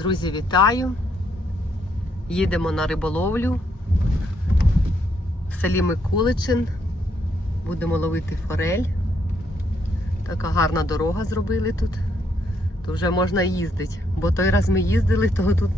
Друзі, вітаю! Їдемо на риболовлю в селі Микуличин. Будемо ловити форель. Така гарна дорога зробили тут. То вже можна їздити. Бо той раз ми їздили, то тут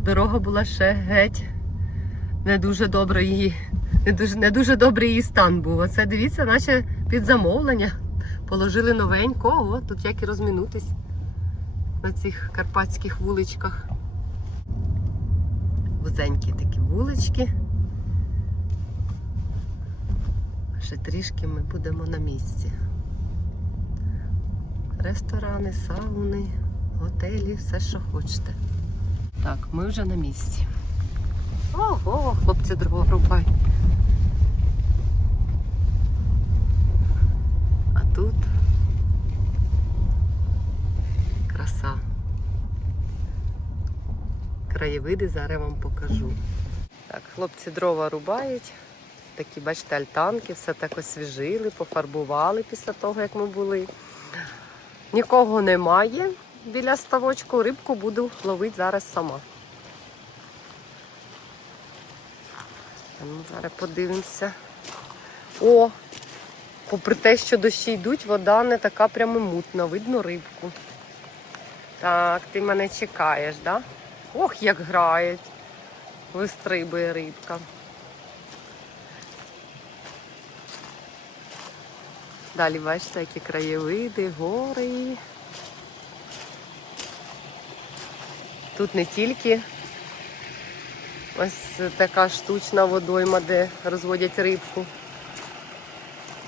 дорога була ще геть. Не дуже добре її, не дуже, не дуже добрий її стан був. Оце дивіться, наче під замовлення. Положили новенько, о, тут як і розминутись на цих карпатських вуличках. Вузенькі такі вулички. Ще трішки ми будемо на місці. Ресторани, сауни, готелі, все, що хочете. Так, ми вже на місці. Ого, хлопці дрова рубають. А тут краса. Краєвиди зараз вам покажу. Так, хлопці дрова рубають. Такі, бачите, альтанки, все так освіжили, пофарбували після того, як ми були. Нікого немає біля ставочку, рибку буду ловити зараз сама. Ну, зараз подивимося. О! Попри те, що дощі йдуть, вода не така прямо мутна, видно рибку. Так, ти мене чекаєш, да? Ох, як грають. Вистрибує рибка. Далі бачите, які краєвиди, гори. Тут не тільки ось така штучна водойма, де розводять рибку,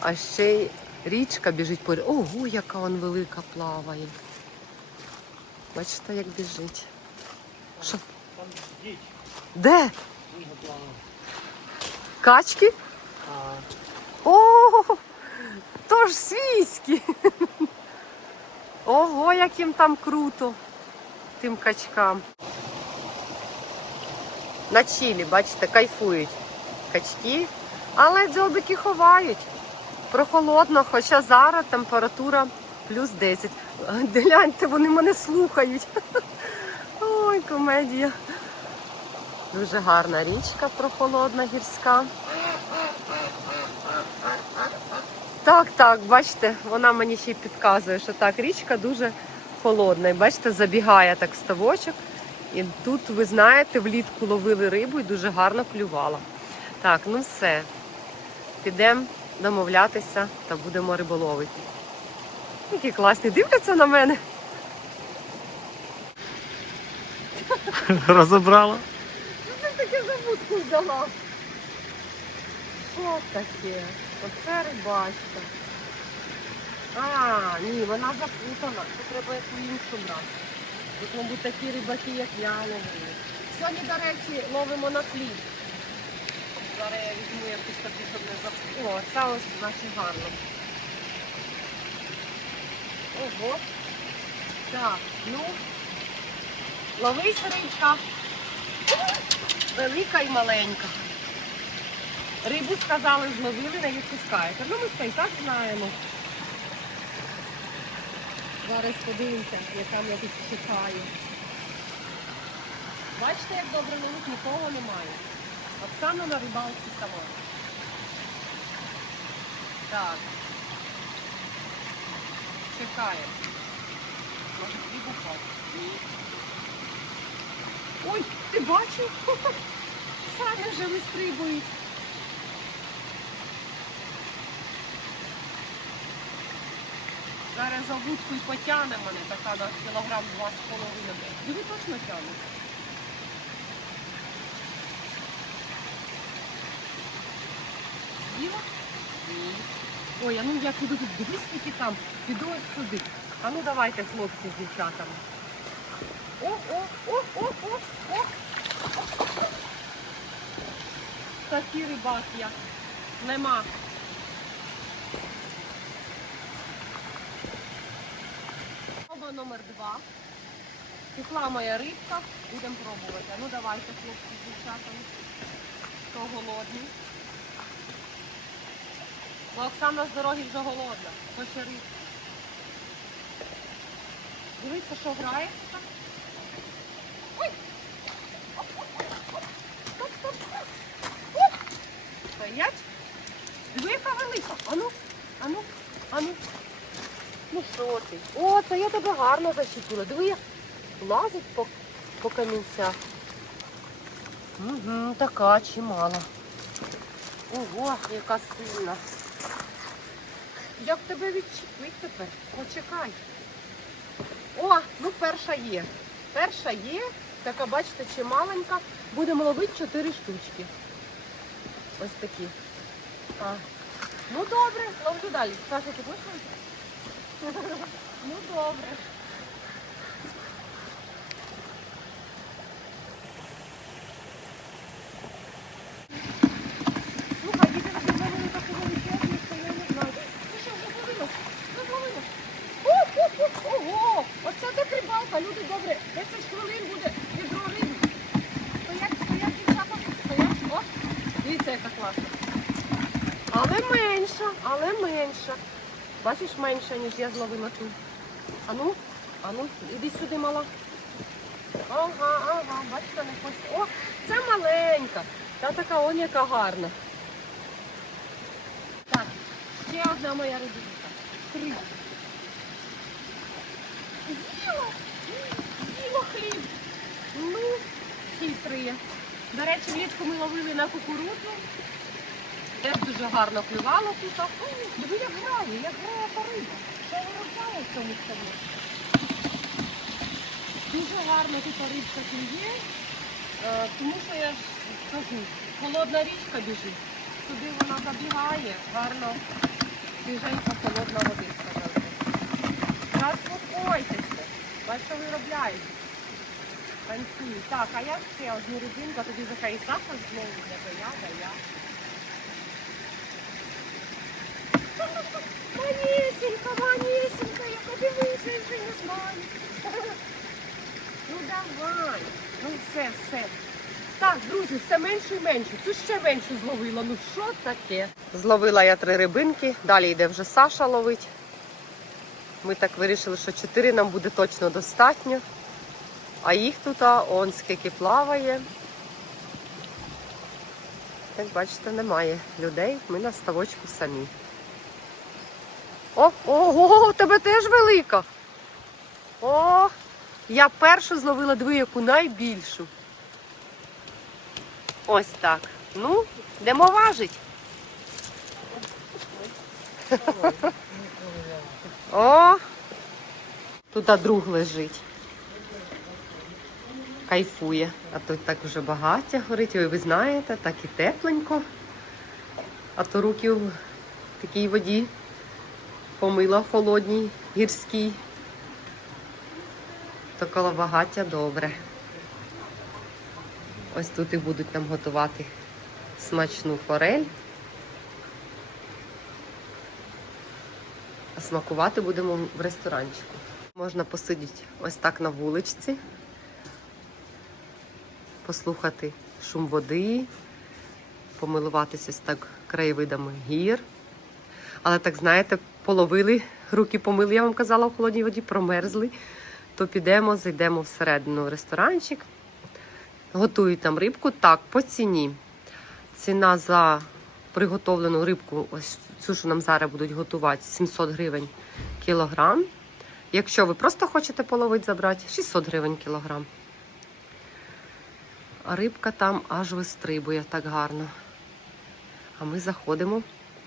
а ще й річка біжить поряд. Ого, яка вон велика плаває. Бачите, як біжить. Що? Де? Качки? О, то ж свійські. Ого, як їм там круто, тим качкам. На чилі, бачите, кайфують качки, але дзьобики ховають. Прохолодно, хоча зараз температура плюс 10. Гляньте, вони мене слухають. Комедія. Дуже гарна річка прохолодна, гірська. Так, так, бачите, вона мені ще й підказує, що так, річка дуже холодна. І бачите, забігає так ставочок. І тут, ви знаєте, влітку ловили рибу і дуже гарно клювала. Так, ну все. Підемо домовлятися та будемо риболовити. Які класні, дивляться на мене. Розібрала? Це таке забудку взяла. Що таке? Оце рибачка. А, ні, вона запутана. Тут треба яку іншу брати. Тут, мабуть, такі рибаки, як я ловили. Сьогодні, до речі, ловимо на хліб. Зараз я візьму якусь таку, щоб не запутати. О, ця ось наче гарно. Ого. Так, ну. Ловись рибка. Велика і маленька. Рибу сказали, зловили, не відпускаєте. Ну ми це і так знаємо. Зараз подивимося, я тут шукаю. Бачите, як добре ловить, нікого немає. Оксана на рибалці сама. Так. Чекаємо. Може, хліб упав? Ні. Ой, ти бачив? Самі вже вистрибують. Зараз за вудку і потягне мене така на кілограм два з половиною. Диви точно тягне. З'їла? Ні. Ой, а ну я піду тут, дивись, скільки там. Піду ось сюди. А ну давайте, хлопці з дівчатами. О, о, о, о, о, о. Такі рибаки як. Нема. Проба номер два. Пішла моя рибка. Будемо пробувати. Ну давайте, хлопці з дівчатами. Хто голодний. Бо Оксана з дороги вже голодна. Хоче рибку. Дивіться, що грається. Стоять. Диви, яка велика. Ану, ану, ану. Ну що? О, це я тебе гарно защитила. Диви, лазить по, по камінцях. Угу, така чимала. Ого, яка сильна. Як тебе відчепить тепер? Почекай. О, ну перша є. Перша є. Така, бачите, чималенька. Будемо ловити чотири штучки. Ось такі. А. Ну добре, ловлю далі. Саша, ти будеш ловити? Ну добре. Слухай, діти вже таку величезну, що я не знаю. Ну що, вже? Ну зловилось. Ого! Оце так рибалка, люди добре. 10 хвилин буде відро риби. Стоять, стоять, дівчата, стоять. О, дивіться, яка класна. Але менша, але менша. Бачиш, менша, ніж я зловила ту. Ану, ану, іди сюди, мала. Ага, ага, бачите, не хоче. О, це маленька. Та така он яка гарна. Так, ще одна моя рибинка. Три. З'їла, з'їла хліб. Ну, хитрі. До речі, влітку ми ловили на кукурудзу. Теж дуже гарно клювало тут. Диви, як грає, як грає та риба. Що виручає в цьому всьому? Дуже гарно тут рибка клює, е, тому що я ж кажу, холодна річка біжить. Туди вона забігає, гарно свіженька холодна водичка. Заспокойтеся, бачите, виробляють. Танцюють. Так, а я ще одну рибинку, тоді вже хай і Саша знову то я, то я. Манісенька, манісенька, яка дивися, я вже не знаю. Ну давай. Ну все, все. Так, друзі, все менше і менше. Цю ще менше зловила. Ну що таке? Зловила я три рибинки, далі йде вже Саша ловить. Ми так вирішили, що чотири нам буде точно достатньо. А їх тут он скільки плаває. Як бачите, немає людей. Ми на ставочку самі. О, ого, у тебе теж велика. О, я першу зловила дві, яку найбільшу. Ось так. Ну, йдемо важить. О, тут друг лежить. Кайфує. А тут так вже багаття горить, ви, ви знаєте, так і тепленько. А то руки в такій воді помила в холодній, гірській. То коло багаття добре. Ось тут і будуть нам готувати смачну форель. А смакувати будемо в ресторанчику. Можна посидіти ось так на вуличці, послухати шум води, помилуватися ось так краєвидами гір. Але так, знаєте, половили, руки помили, я вам казала, в холодній воді, промерзли. То підемо, зайдемо всередину в ресторанчик. Готують там рибку. Так, по ціні. Ціна за приготовлену рибку, ось цю, що нам зараз будуть готувати, 700 гривень кілограм. Якщо ви просто хочете половити забрати, 600 гривень кілограм. А рибка там аж вистрибує так гарно. А ми заходимо,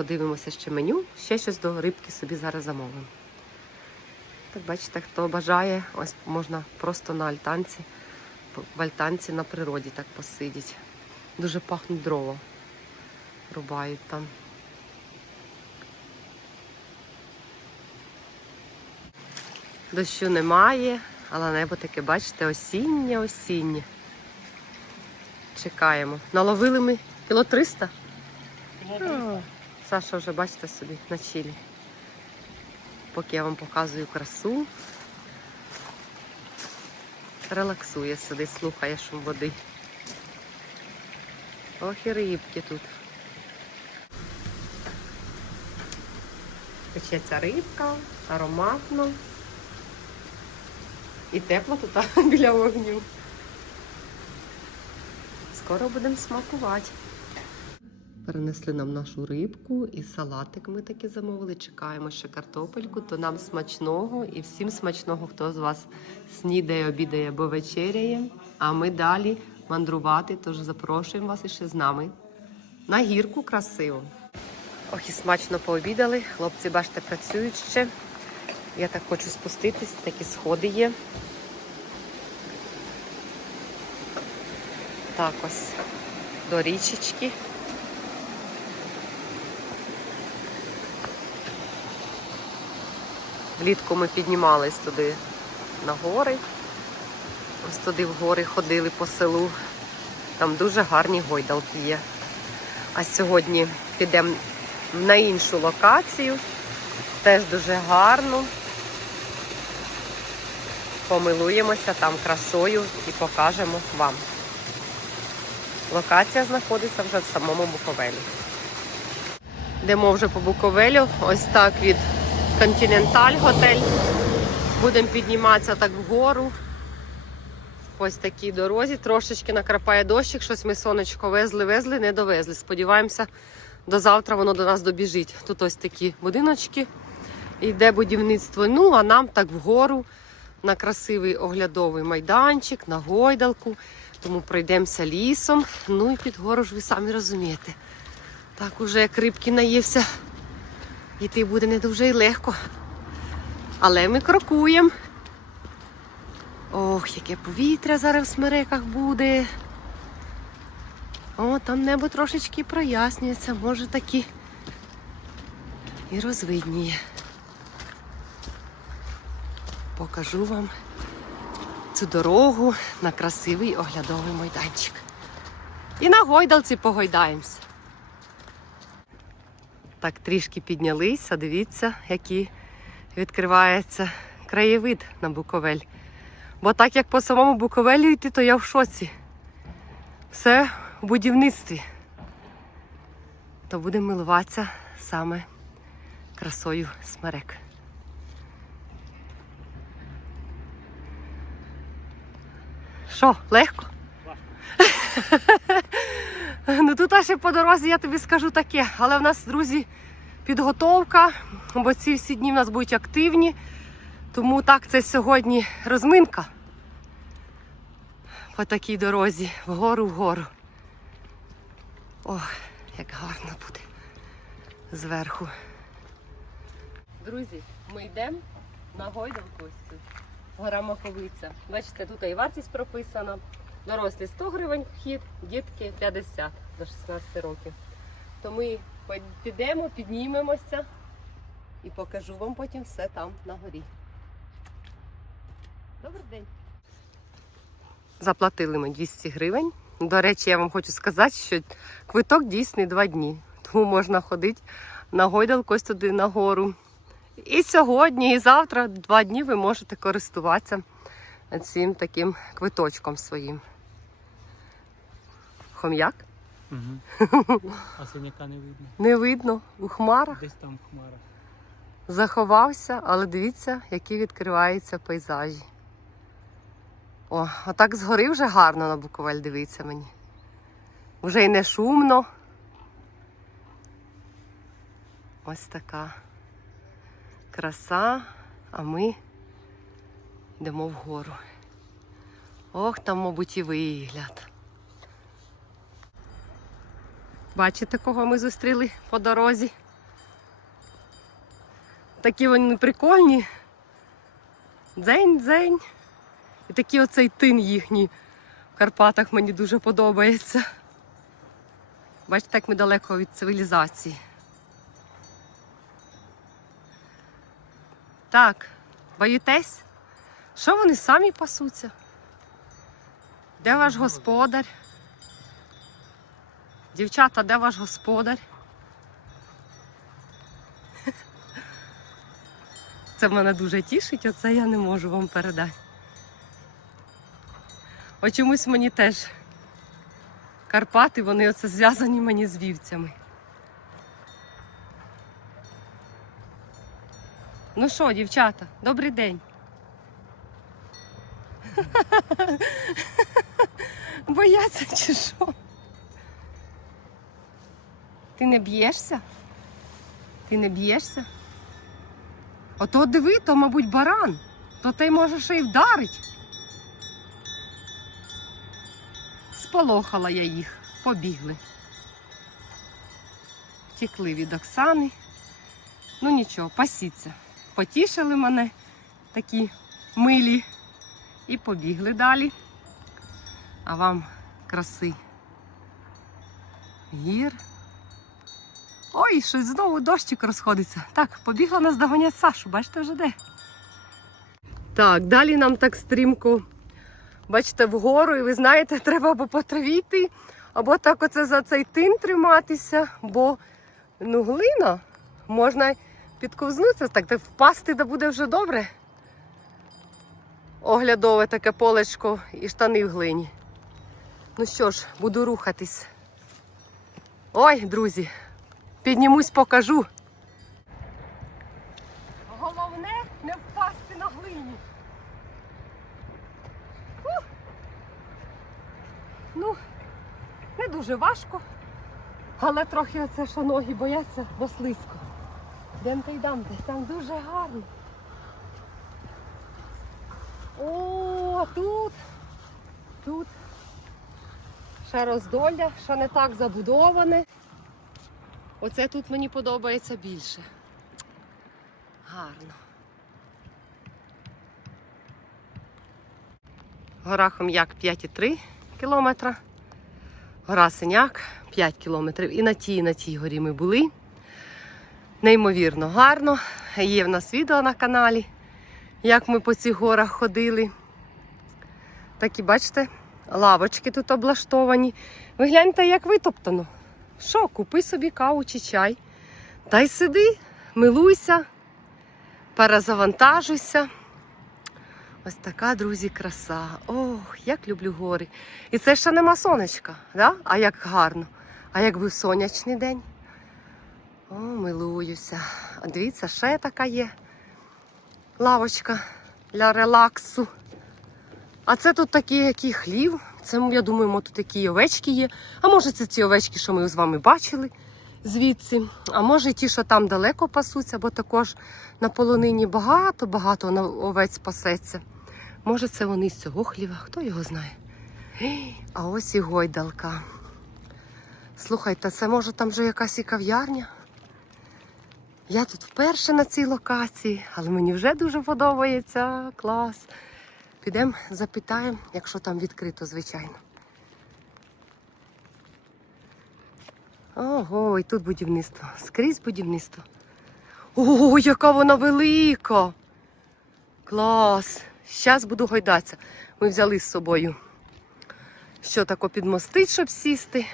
подивимося ще меню, ще щось до рибки собі зараз замовимо. Так бачите, хто бажає, ось можна просто на альтанці, в альтанці на природі так посидіти. Дуже пахнуть дрова. Рубають там. Дощу немає, але небо таке, бачите, осіннє, осіннє. Чекаємо. Наловили ми кіло 300? О, Саша вже, бачите собі, на чилі. Поки я вам показую красу. Релаксує сюди, слухає шум води. Ох і рибки тут. Печеться рибка, ароматно. І тепло тут біля вогню. скоро будемо смакувати. Перенесли нам нашу рибку і салатик ми таки замовили. Чекаємо ще картопельку, то нам смачного і всім смачного, хто з вас снідає, обідає або вечеряє. А ми далі мандрувати, тож запрошуємо вас іще з нами на гірку красиву. Ох, і смачно пообідали. Хлопці, бачите, працюють ще. Я так хочу спуститись, такі сходи є. Так ось до річечки. Влітку ми піднімались туди на гори. Ось туди в гори ходили по селу. Там дуже гарні гойдалки є. А сьогодні підемо на іншу локацію. Теж дуже гарно. Помилуємося там красою і покажемо вам. Локація знаходиться вже в самому Буковелі. Йдемо вже по Буковелю, ось так від Континенталь готель. Будемо підніматися так вгору. Ось такій дорозі. Трошечки накрапає дощик, щось ми сонечко везли, везли, не довезли. Сподіваємося, до завтра воно до нас добіжить. Тут ось такі будиночки. Йде будівництво. Ну, а нам так вгору на красивий оглядовий майданчик, на гойдалку. Тому пройдемося лісом. Ну і під гору ж ви самі розумієте. Так уже як рибки наївся. Йти буде не дуже й легко. Але ми крокуємо. Ох, яке повітря зараз в смереках буде. О, там небо трошечки прояснюється, може таки і розвидніє. Покажу вам цю дорогу на красивий оглядовий майданчик. І на гойдалці погойдаємося. Так, трішки піднялися, дивіться, який відкривається краєвид на Буковель. Бо так як по самому Буковелю йти, то я в шоці. Все в будівництві. То будемо милуватися саме красою смерек. Що, легко? Ну тут аж по дорозі я тобі скажу таке. Але в нас, друзі, підготовка, бо ці всі дні в нас будуть активні. Тому так, це сьогодні розминка по такій дорозі, вгору вгору. Ох, як гарно буде зверху. Друзі, ми йдемо на гойдалку ось. Гора Маковиця. Бачите, тут і вартість прописана. Дорослі 100 гривень вхід, дітки 50 до 16 років. То ми підемо, піднімемося і покажу вам потім все там на горі. Добрий день. Заплатили ми 200 гривень. До речі, я вам хочу сказати, що квиток дійсний два дні. Тому можна ходити на гойдалку ось туди на гору. І сьогодні, і завтра, два дні ви можете користуватися цим таким квиточком своїм. Хом'як? Угу. А синяка не видно. Не видно у хмарах. Десь там хмара. Заховався, але дивіться, які відкриваються пейзажі. О, а так згори вже гарно на Буковель дивиться мені. Вже й не шумно. Ось така краса, а ми йдемо вгору. Ох, там, мабуть, і вигляд. Бачите, кого ми зустріли по дорозі? Такі вони прикольні. Дзень-дзень. І такий оцей тин їхній в Карпатах мені дуже подобається. Бачите, як ми далеко від цивілізації. Так, боїтесь? Що вони самі пасуться? Де ваш господар? Дівчата, де ваш господар? Це мене дуже тішить, оце я не можу вам передати. О чомусь мені теж Карпати, вони оце зв'язані мені з вівцями. Ну що, дівчата, добрий день. Бояться чи що? Ти не б'єшся? Ти не б'єшся? Ото диви, то, мабуть, баран. То ти можеш й вдарить. Сполохала я їх, побігли. Втекли від Оксани. Ну нічого, пасіться. Потішили мене такі милі і побігли далі. А вам краси гір. Ой, щось знову дощик розходиться. Так, побігла нас доганяти Сашу, бачите вже де. Так, далі нам так стрімко, бачите, вгору, і ви знаєте, треба або по траві йти, або так оце за цей тин триматися, бо ну, глина можна підковзнутися, так так впасти, да буде вже добре. Оглядове таке полечко і штани в глині. Ну що ж, буду рухатись. Ой, друзі, піднімусь, покажу. Головне не впасти на глині. Ух. Ну, не дуже важко, але трохи оце що ноги бояться, бо слизько. Йдемте йдемте, там дуже гарно. О, тут, тут ще роздолля, що не так забудоване. Оце тут мені подобається більше. Гарно. Гора Хом'як 5,3 кілометра. Гора Синяк 5 кілометрів. І на тій, і на тій горі ми були. Неймовірно гарно. Є в нас відео на каналі, як ми по цих горах ходили. Так і бачите, лавочки тут облаштовані. Ви гляньте, як витоптано. Що, купи собі каву чи чай. Та й сиди, милуйся, перезавантажуйся. Ось така, друзі, краса. Ох, як люблю гори. І це ще нема сонечка, да? а як гарно. А як був сонячний день. О, милуюся. А дивіться, ще така є лавочка для релаксу. А це тут такий який хлів. Це, я думаю, тут такі овечки є. А може, це ці овечки, що ми з вами бачили звідси. А може, ті, що там далеко пасуться, бо також на полонині багато-багато овець пасеться. Може, це вони з цього хліва, хто його знає. А ось і гойдалка. Слухайте, це може там вже якась і кав'ярня? Я тут вперше на цій локації, але мені вже дуже подобається. Клас. Підемо запитаємо, якщо там відкрито, звичайно. Ого, і тут будівництво. Скрізь будівництво. Ого, яка вона велика! Клас! Зараз буду гойдатися. Ми взяли з собою. Що тако підмостить, щоб сісти.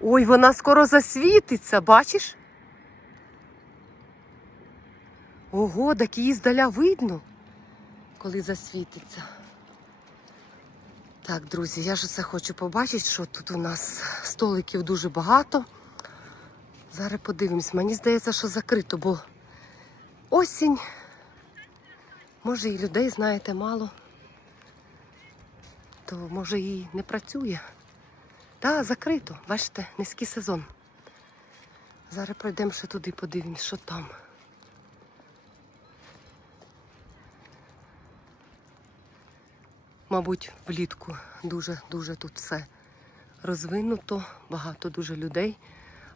Ой, вона скоро засвітиться, бачиш? Ого, так її здаля видно, коли засвітиться. Так, друзі, я ж це хочу побачити, що тут у нас столиків дуже багато. Зараз подивимось. Мені здається, що закрито, бо осінь. Може і людей, знаєте, мало. То може і не працює. Так, закрито. Бачите, низький сезон. Зараз пройдемо ще туди, подивимось, що там. Мабуть, влітку дуже-дуже тут все розвинуто, багато дуже людей.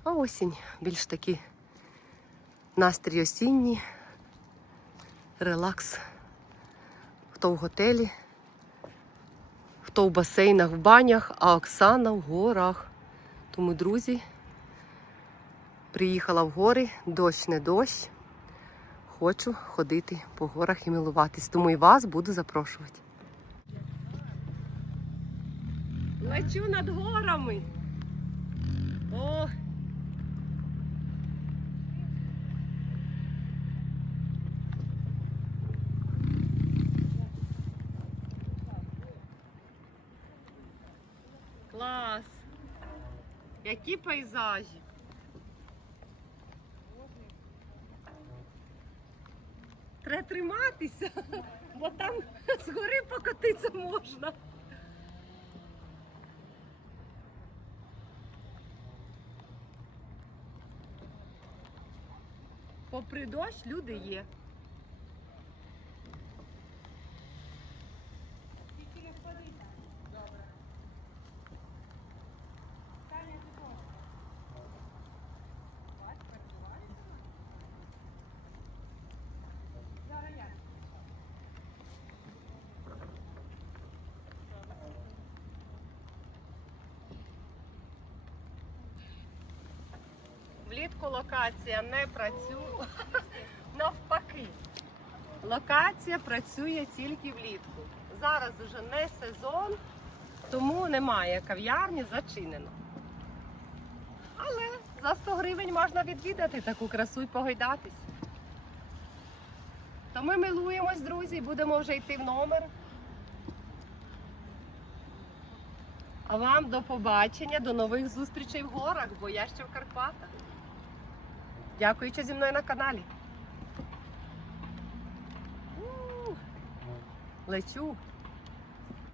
А осінь більш таки настрій осінній, релакс. Хто в готелі, хто в басейнах, в банях, а Оксана в горах. Тому, друзі, приїхала в гори, дощ не дощ. Хочу ходити по горах і милуватись. Тому і вас буду запрошувати. Лечу над горами. О! Клас! Які пейзажі! Треба триматися, бо там з гори покотитися можна. Попри дощ, люди є. Влітку локація не працює. Навпаки. Локація працює тільки влітку. Зараз уже не сезон, тому немає кав'ярні, зачинено. Але за 100 гривень можна відвідати таку красу і погойдатись. То ми милуємось, друзі, і будемо вже йти в номер. А вам до побачення, до нових зустрічей в горах, бо я ще в Карпатах. Дякую, що зі мною на каналі. Лечу.